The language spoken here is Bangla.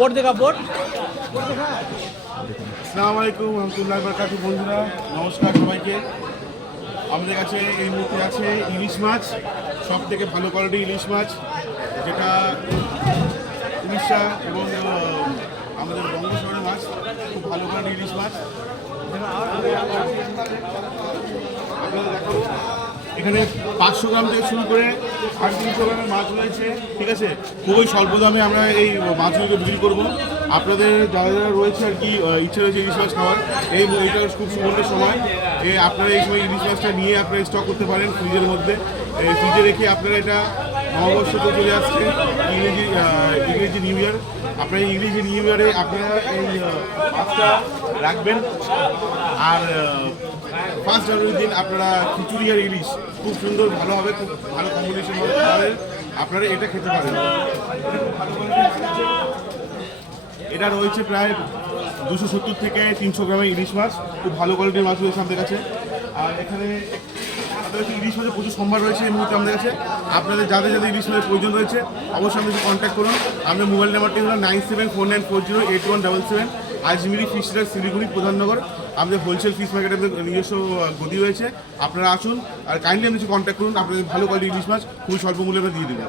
আসসালামু আলাইকুম রহমতুল্লাহি ওয়া বারাকাতুহু। বন্ধুরা নমস্কার সবাইকে। আমাদের কাছে এই মুহূর্তে আছে ইলিশ মাছ, সব থেকে ভালো কোয়ালিটি ইলিশ মাছ, যেটা উড়িষ্যা এবং আমাদের বঙ্গোপসাগরের মাছ, খুব ভালো কোয়ালিটি ইলিশ মাছ। আপনাদের দেখাবো এখানে 500 গ্রাম থেকে শুরু করে 350 গ্রামের মাছ রয়েছে, ঠিক আছে। খুবই স্বল্প দামে আমরা এই মাছগুলোকে বিক্রি করবো। আপনাদের যারা যারা রয়েছে আর কি ইচ্ছে রয়েছে ইলিশ মাছ খাওয়ার, এইটা খুব সুবর্ণ সময়। আপনারা এই সময় ইলিশ মাছটা নিয়ে আপনারা স্টক করতে পারেন ফ্রিজের মধ্যে। ফ্রিজে রেখে আপনারা এটা নববর্ষ তো চলে আসছে, ইংরেজি নিউ ইয়ার। আপনারা ইংরেজি নিউ ইয়ারে আপনারা এই মাছটা রাখবেন। আর 5 জানুয়ারির দিন আপনারা খিচুড়ি আর ইলিশ খুব সুন্দর ভালো হবে, খুব ভালো কম্বিনেশন হবে, আপনারা এটা খেতে পারেন। এটা রয়েছে প্রায় 270 থেকে 300 গ্রামের ইলিশ মাছ, খুব ভালো কোয়ালিটির মাছ রয়েছে আমাদের কাছে। আর এখানে আমাদের কাছে ইলিশ মাছের প্রচুর সম্ভার রয়েছে এই মুহূর্তে আমাদের কাছে। আপনাদের যাদের যাদের ইলিশ মাছের প্রয়োজন রয়েছে অবশ্যই আমাদের কন্ট্যাক্ট করুন। আমাদের মোবাইল নাম্বারটি হলো 9749408177। Ajmeri fish stock, Siliguri, Pradhan Nagar. আমাদের হোলসেল ফিশ মার্কেটের নিজস্ব গদি রয়েছে, আপনারা আসুন আর কাইন্ডলি আমাদের কন্ট্যাক্ট করুন। আপনাদের ভালো কোয়ালিটির ইলিশ মাছ খুবই স্বল্প মূল্যে আমরা দিয়ে দেবেন।